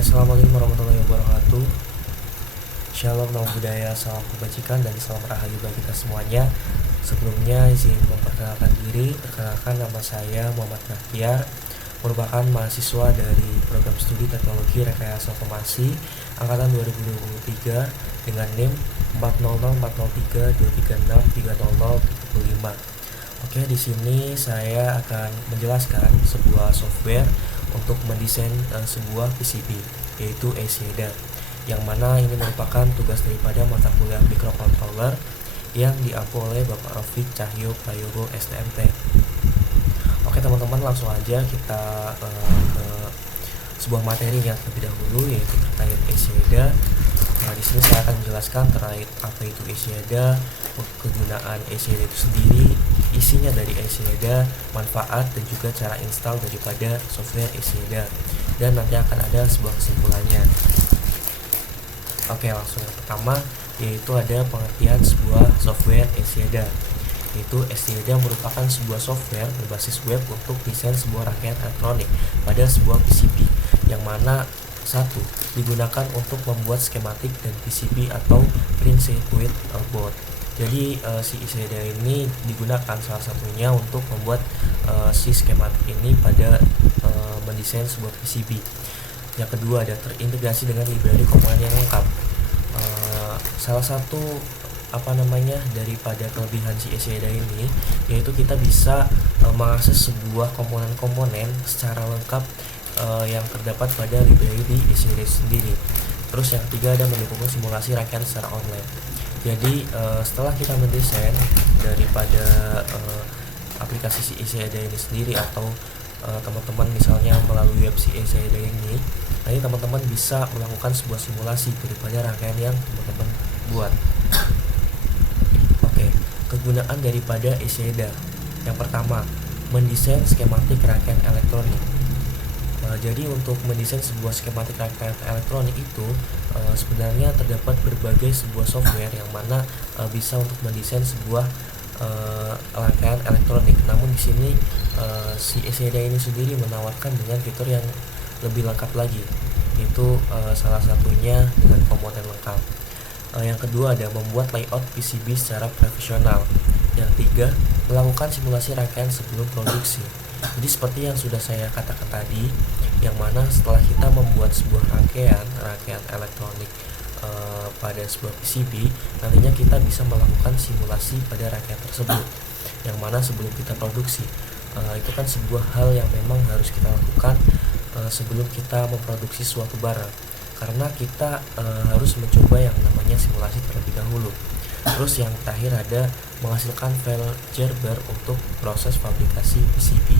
Assalamualaikum warahmatullahi wabarakatuh. Shalom, nama budaya, salam kebajikan, dan salam rahayu bagi kita semuanya. Sebelumnya izin memperkenalkan diri. Perkenalkan, nama saya Muhammad Bahtiar, merupakan mahasiswa dari program studi teknologi rekayasa otomasi angkatan 2023 dengan NIM 4004032363005. Oke, di sini saya akan menjelaskan sebuah software untuk mendesain sebuah PCB, yaitu ACADA, yang mana ini merupakan tugas daripada mata kuliah microcontroller yang diampu oleh Bapak Rafiq Cahyo Prayogo STMT. Oke teman-teman, langsung aja kita ke sebuah materi yang terlebih dahulu, yaitu terkait ACADA. Di sini saya akan menjelaskan terkait apa itu ACADA, kegunaan ACADA itu sendiri, isinya dari ACADA, manfaat, dan juga cara install daripada software ACADA, dan nanti akan ada sebuah kesimpulannya. Oke, langsung yang pertama, yaitu ada pengertian sebuah software ACADA. Yaitu ACADA merupakan sebuah software berbasis web untuk desain sebuah rangkaian elektronik pada sebuah PCB, yang mana satu, digunakan untuk membuat skematik dan PCB atau print circuit board. Jadi si ACADA ini digunakan salah satunya untuk membuat si skematik ini pada mendesain sebuah PCB. Yang kedua, ada terintegrasi dengan library komponen yang lengkap. Salah satu daripada kelebihan si ACADA ini, yaitu kita bisa mengakses sebuah komponen-komponen secara lengkap yang terdapat pada library di ACADA sendiri. Terus yang ketiga, ada mendukung simulasi rangkaian secara online. Jadi setelah kita mendesain daripada aplikasi si ACADA ini sendiri, atau teman-teman misalnya melalui web si ACADA ini, nanti teman-teman bisa melakukan sebuah simulasi daripada rangkaian yang teman-teman buat. Oke, kegunaan daripada ACADA. Yang pertama, mendesain skematik rangkaian elektronik. Jadi untuk mendesain sebuah skematik rangkaian elektronik itu sebenarnya terdapat berbagai sebuah software yang mana bisa untuk mendesain sebuah rangkaian elektronik. Namun di sini si ACADA ini sendiri menawarkan dengan fitur yang lebih lengkap lagi, yaitu salah satunya dengan komponen lengkap. Yang kedua, ada membuat layout PCB secara profesional. Yang tiga, melakukan simulasi rangkaian sebelum produksi. Jadi seperti yang sudah saya katakan tadi, yang mana setelah kita membuat sebuah rangkaian elektronik pada sebuah PCB, nantinya kita bisa melakukan simulasi pada rangkaian tersebut, yang mana sebelum kita produksi. Itu kan sebuah hal yang memang harus kita lakukan sebelum kita memproduksi suatu barang, karena kita harus mencoba yang namanya simulasi terlebih dahulu. Terus yang terakhir, ada menghasilkan file Gerber untuk proses fabrikasi PCB.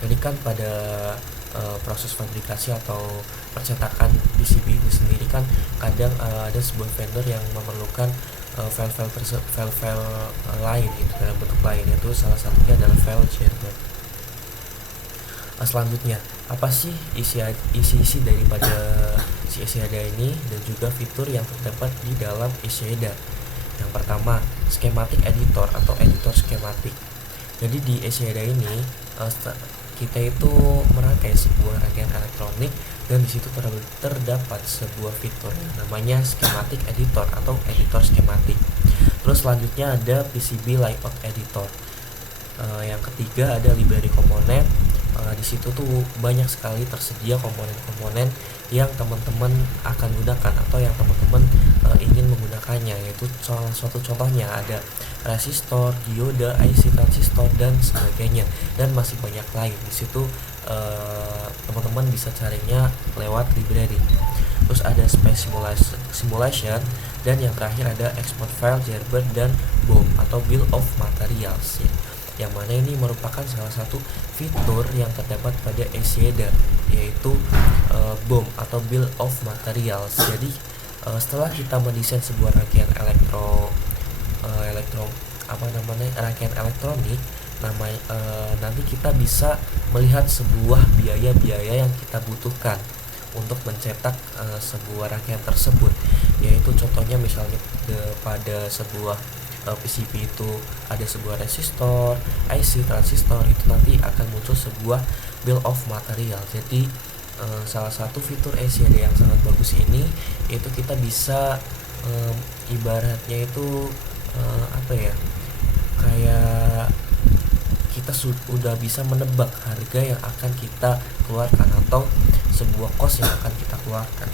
Jadi kan pada proses fabrikasi atau percetakan PCB itu sendiri kan kadang ada sebuah vendor yang memerlukan file-file lain gitu, dalam bentuk lain, yaitu salah satunya adalah file Gerber. Selanjutnya, apa sih isi daripada si ACADA ini dan juga fitur yang terdapat di dalam ACADA? Yang pertama, schematic editor atau editor skematik. Jadi di ACADA ini kita itu merangkai sebuah rangkaian elektronik, dan di situ terdapat sebuah fitur yang namanya schematic editor atau editor skematik. Terus selanjutnya ada PCB layout editor. Yang ketiga, ada library komponen. Di situ tuh banyak sekali tersedia komponen-komponen yang teman-teman akan gunakan atau yang teman-teman ingin menggunakannya, yaitu salah satu contohnya ada resistor, dioda, IC transistor, dan sebagainya, dan masih banyak lain. Di situ teman-teman bisa carinya lewat library. Terus ada space simulation, dan yang terakhir ada export file Gerber dan BOM atau bill of materials, yang mana ini merupakan salah satu fitur yang terdapat pada ACADA, yaitu BOM atau bill of materials. Jadi setelah kita mendesain sebuah rangkaian rangkaian elektronik, nanti kita bisa melihat sebuah biaya-biaya yang kita butuhkan untuk mencetak sebuah rangkaian tersebut, yaitu contohnya misalnya pada sebuah PCB itu ada sebuah resistor, IC transistor, itu nanti akan muncul sebuah bill of material. Jadi salah satu fitur ECD yang sangat bagus ini itu kita bisa ibaratnya itu apa ya, kayak kita udah bisa menebak harga yang akan kita keluarkan atau sebuah cost yang akan kita keluarkan.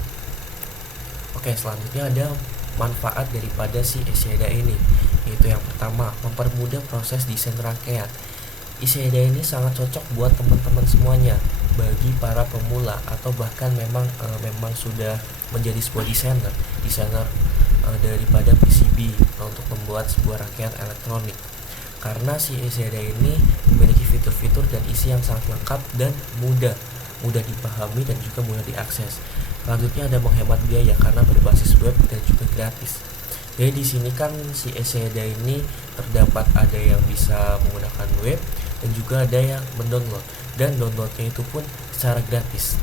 Oke, selanjutnya ada manfaat daripada si ECD ini, yaitu yang pertama, mempermudah proses desain rangkaian. ECD ini sangat cocok buat teman-teman semuanya, bagi para pemula atau bahkan memang sudah menjadi sebuah desainer daripada PCB untuk membuat sebuah rangkaian elektronik. Karena si ECD ini memiliki fitur-fitur dan isi yang sangat lengkap dan mudah dipahami dan juga mudah diakses. Selanjutnya ada menghemat biaya karena berbasis web dan juga gratis. Jadi di sini kan si ECD ini terdapat ada yang bisa menggunakan web dan juga ada yang mendownload, dan downloadnya itu pun secara gratis,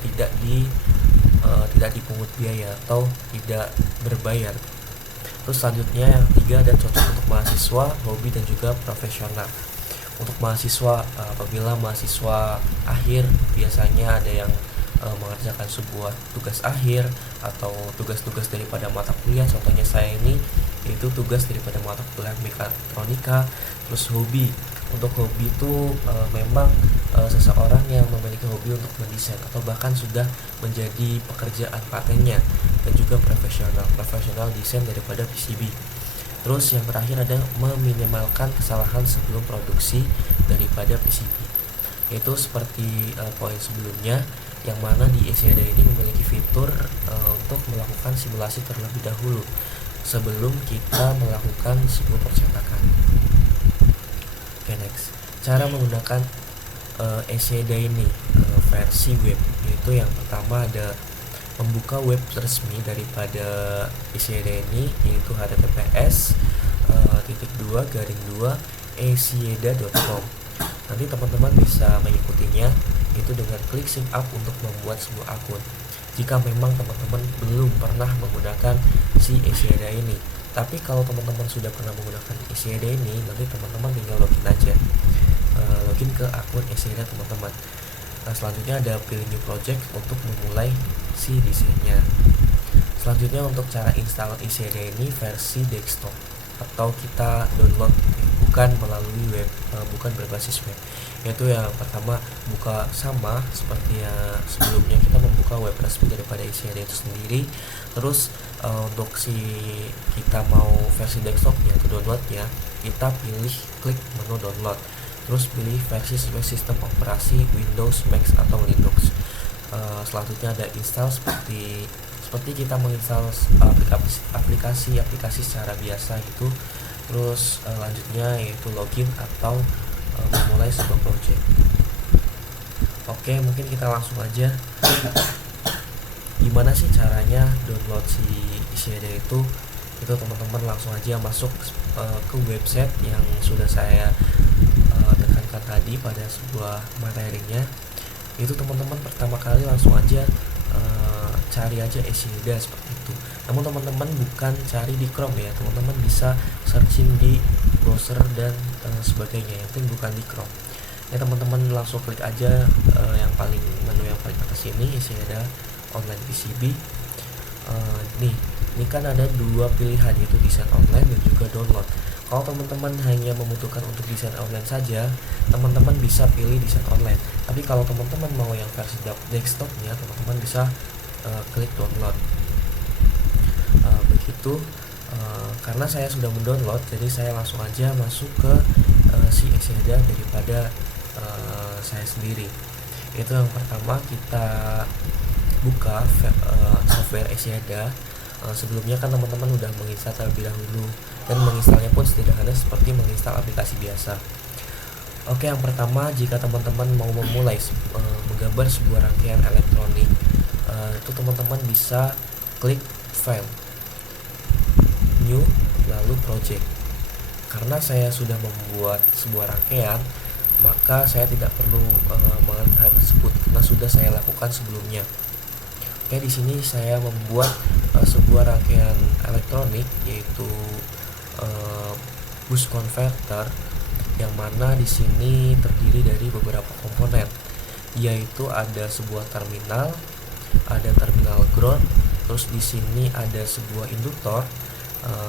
tidak dipungut biaya atau tidak berbayar. Terus selanjutnya yang ketiga ada cocok untuk mahasiswa, hobi dan juga profesional. Untuk mahasiswa, apabila mahasiswa akhir biasanya ada yang mengerjakan sebuah tugas akhir atau tugas-tugas daripada mata kuliah, contohnya saya ini itu tugas daripada mata kuliah mekatronika. Terus hobi, untuk hobi itu memang seseorang yang memiliki hobi untuk mendesain atau bahkan sudah menjadi pekerjaan patennya, dan juga profesional desain daripada PCB. Terus yang terakhir ada meminimalkan kesalahan sebelum produksi daripada PCB, yaitu seperti poin sebelumnya, yang mana di ECD ini memiliki fitur untuk melakukan simulasi terlebih dahulu sebelum kita melakukan sebuah percetakan. Oke, next, cara menggunakan ECD ini versi web, yaitu yang pertama ada membuka web resmi daripada ECD ini, yaitu https://eceda.com. Nanti teman-teman bisa mengikutinya itu dengan klik sign up untuk membuat sebuah akun. Jika memang teman-teman belum pernah menggunakan si ECD ini, tapi kalau teman-teman sudah pernah menggunakan ECD ini, nanti teman-teman tinggal login aja, login ke akun ECD teman-teman. Nah, selanjutnya ada pilih new project untuk memulai si desainnya. Selanjutnya untuk cara install ECD ini versi desktop atau kita download, bukan melalui web, bukan berbasis web. Yaitu yang pertama, buka sama seperti yang sebelumnya, kita membuka web resmi daripada ECD itu sendiri. Terus untuk si kita mau versi desktop yaitu downloadnya, kita pilih klik menu download, terus pilih versi sesuai sistem operasi Windows, Mac atau Linux. Selanjutnya ada install seperti kita menginstal aplikasi secara biasa gitu. Terus lanjutnya yaitu login atau memulai sebuah project. Oke, mungkin kita langsung aja. Gimana sih caranya download si ECD itu teman-teman langsung aja masuk ke website yang sudah saya tekankan tadi pada sebuah materinya. Itu teman-teman pertama kali langsung aja cari aja ECD seperti itu. Namun teman-teman bukan cari di Chrome ya, teman-teman bisa searching di browser dan sebagainya, yang penting bukan di Chrome ya. Teman-teman langsung klik aja menu yang paling atas ini, ECD online PCB. Ini kan ada dua pilihan, yaitu desain online dan juga download. Kalau teman-teman hanya membutuhkan untuk desain online saja, teman-teman bisa pilih desain online. Tapi kalau teman-teman mau yang versi desktopnya, teman-teman bisa klik download. Begitu. Karena saya sudah mendownload, jadi saya langsung aja masuk ke si ECD daripada saya sendiri. Itu yang pertama, kita buka software ECD. Sebelumnya kan teman-teman udah menginstal terlebih dahulu, dan menginstalnya pun sederhana seperti menginstal aplikasi biasa. Oke, yang pertama, jika teman-teman mau memulai menggambar sebuah rangkaian elektronik, itu teman-teman bisa klik file, new, lalu project. Karena saya sudah membuat sebuah rangkaian, maka saya tidak perlu mengatur hal tersebut karena sudah saya lakukan sebelumnya. Oke, di sini saya membuat sebuah rangkaian elektronik, yaitu bus converter, yang mana di sini terdiri dari beberapa komponen. yaitu ada sebuah terminal, ada terminal ground, terus di sini ada sebuah induktor,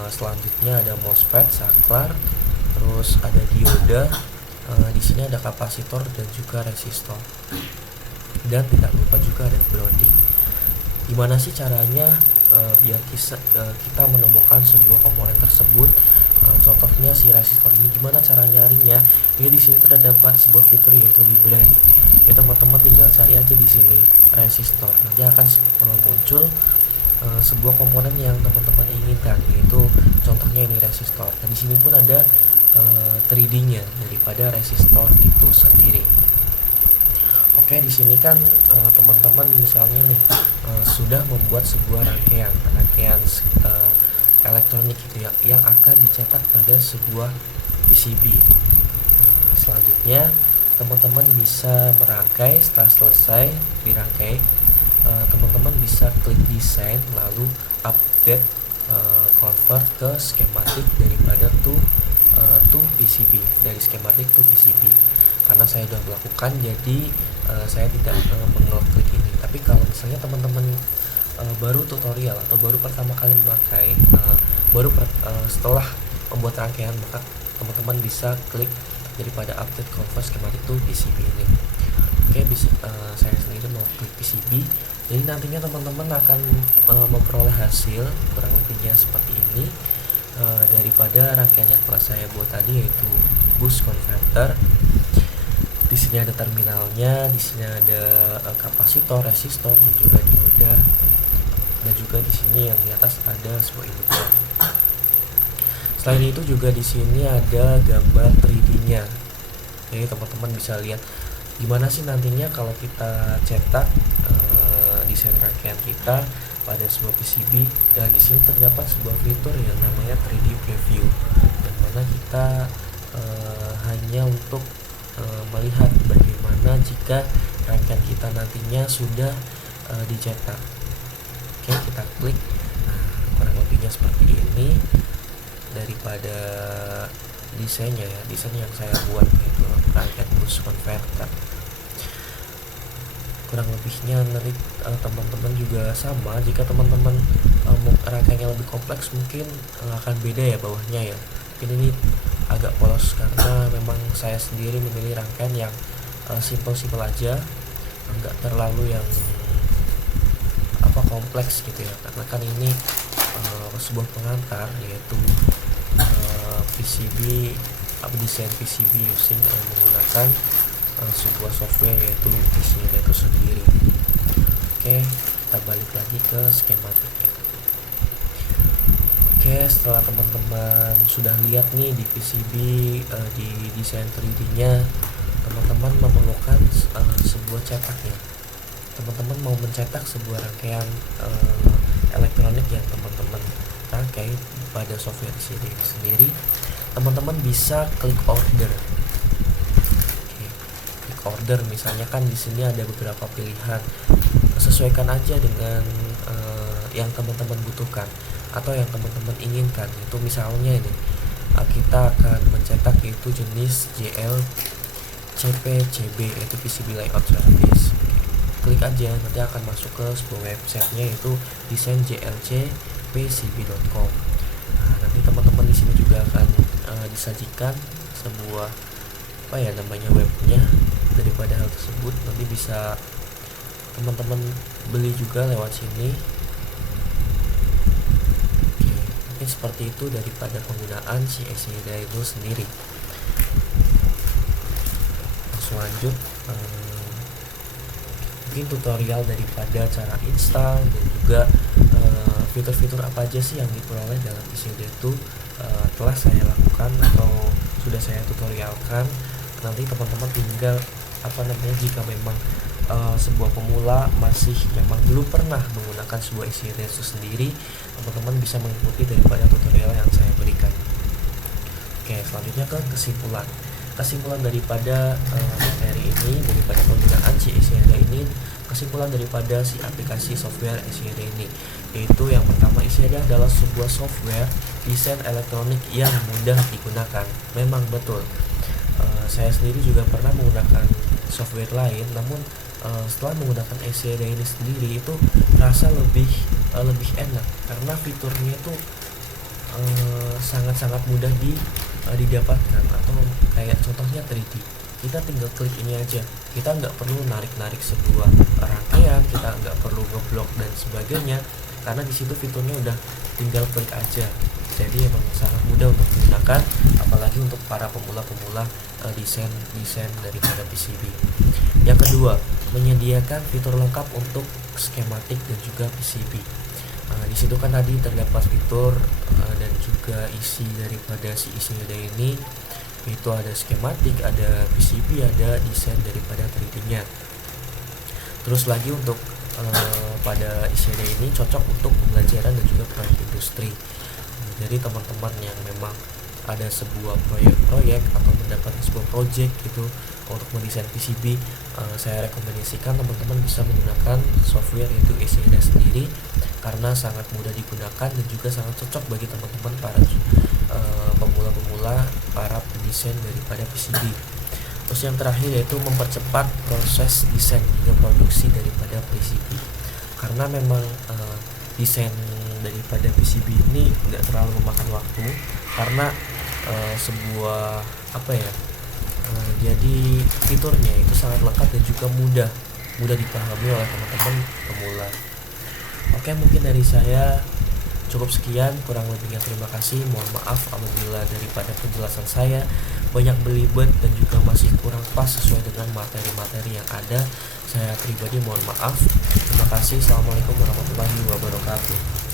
selanjutnya ada MOSFET, saklar, terus ada dioda, di sini ada kapasitor dan juga resistor, dan tidak lupa juga ada grounding. Gimana sih caranya biar kita menemukan sebuah komponen tersebut? Contohnya si resistor ini, gimana cara nyarinya? Ya di sini terdapat sebuah fitur yaitu library. Ya teman-teman tinggal cari aja di sini resistor. Nanti akan muncul sebuah komponen yang teman-teman inginkan, yaitu contohnya ini resistor. Dan di sini pun ada 3D-nya daripada resistor itu sendiri. Oke, di sini kan teman-teman misalnya nih sudah membuat sebuah rangkaian elektronik gitu yang akan dicetak pada sebuah PCB. Selanjutnya teman-teman bisa merangkai. Setelah selesai dirangkai, teman-teman bisa klik desain lalu update, convert ke skematik daripada to PCB, dari skematik to PCB. Karena saya sudah melakukan, jadi saya tidak mengklik ini. Tapi kalau misalnya teman-teman baru tutorial atau baru pertama kali memakai, setelah membuat rangkaian, maka teman-teman bisa klik daripada update convert schematic to PCB ini. Oke, saya sendiri mau klik PCB. Jadi nantinya teman-teman akan memperoleh hasil kurang lebihnya seperti ini daripada rangkaian yang telah saya buat tadi, yaitu boost converter. Di sini ada terminalnya, di sini ada kapasitor, resistor, dan juga dioda, dan juga di sini yang di atas ada sebuah induktor. Selain itu juga di sini ada gambar 3D-nya. Jadi teman-teman bisa lihat gimana sih nantinya kalau kita cetak desain rangkaian kita pada sebuah PCB. Dan di sini terdapat sebuah fitur yang namanya 3D preview, yang mana kita hanya untuk melihat bagaimana jika rangkaian kita nantinya sudah dicetak. Oke, kita klik. Kurang lebihnya seperti ini daripada desainnya ya, desain yang saya buat itu rangkaian boost converter. Kurang lebihnya nanti teman-teman juga sama. Jika teman-teman rangkaiannya lebih kompleks, mungkin akan beda ya bawahnya ya. Mungkin ini agak polos karena memang saya sendiri memilih rangkaian yang simple aja, enggak terlalu yang kompleks gitu ya, karena kan ini sebuah pengantar, yaitu PCB, desain PCB using menggunakan sebuah software yaitu PCB itu sendiri. Oke, kita balik lagi ke skematiknya. Oke, setelah teman-teman sudah lihat nih di PCB, di desain 3D-nya, teman-teman memerlukan sebuah cetaknya. Teman-teman mau mencetak sebuah rangkaian elektronik yang teman-teman rangkai pada software PCB sendiri, teman-teman bisa klik order. Oke, klik order, misalnya kan di sini ada beberapa pilihan, sesuaikan aja dengan yang teman-teman butuhkan atau yang teman-teman inginkan. Itu misalnya ini kita akan mencetak yaitu jenis JLCP-CB, yaitu PCB Layout Service. Klik aja, nanti akan masuk ke sebuah websitenya yaitu desainjlcpcb.com. Nah, nanti teman-teman di sini juga akan disajikan sebuah namanya webnya daripada hal tersebut. Nanti bisa teman-teman beli juga lewat sini. Oke, mungkin seperti itu daripada penggunaan si SCADA itu sendiri. Langsung lanjut. Mungkin tutorial daripada cara install dan juga fitur-fitur apa aja sih yang diperoleh dalam PCB itu telah saya lakukan atau sudah saya tutorialkan. Nanti teman-teman tinggal jika memang sebuah pemula masih memang belum pernah menggunakan sebuah PCB itu sendiri, teman-teman bisa mengikuti daripada tutorial yang saya berikan. Oke, selanjutnya ke kesimpulan daripada materi ini, daripada penggunaan si SCADA ini, kesimpulan daripada si aplikasi software SCADA ini, yaitu yang pertama, SCADA adalah sebuah software desain elektronik yang mudah digunakan. Memang betul, saya sendiri juga pernah menggunakan software lain, namun setelah menggunakan Exeda ini sendiri itu rasa lebih enak karena fiturnya itu sangat-sangat mudah didapatkan. Atau kayak contohnya 3D, kita tinggal klik ini aja, kita nggak perlu narik sebuah rangkaian, kita nggak perlu ngeblok dan sebagainya, karena di situ fiturnya udah tinggal klik aja. Jadi emang sangat mudah untuk digunakan, apalagi untuk para pemula desain daripada PCB. Yang kedua, menyediakan fitur lengkap untuk skematik dan juga PCB. Di situ kan tadi terdapat fitur dan juga isi daripada si Exeda ini, itu ada skematik, ada PCB, ada desain daripada 3D-nya. Terus lagi untuk pada Exeda ini cocok untuk pembelajaran dan juga proyek industri. Jadi teman-teman yang memang ada sebuah proyek atau mendapatkan sebuah project gitu untuk mendesain PCB, saya rekomendasikan teman-teman bisa menggunakan software yaitu Exeda sendiri, karena sangat mudah digunakan dan juga sangat cocok bagi teman-teman para pemula-pemula, para pendesain daripada PCB. Terus yang terakhir yaitu mempercepat proses desain hingga produksi daripada PCB, karena memang desain daripada PCB ini nggak terlalu memakan waktu, karena sebuah jadi fiturnya itu sangat lengkap dan juga mudah dipahami oleh teman-teman pemula. Oke, mungkin dari saya cukup sekian, kurang lebihnya terima kasih. Mohon maaf apabila daripada penjelasan saya banyak belibet dan juga masih kurang pas sesuai dengan materi-materi yang ada. Saya pribadi mohon maaf. Terima kasih. Assalamualaikum warahmatullahi wabarakatuh.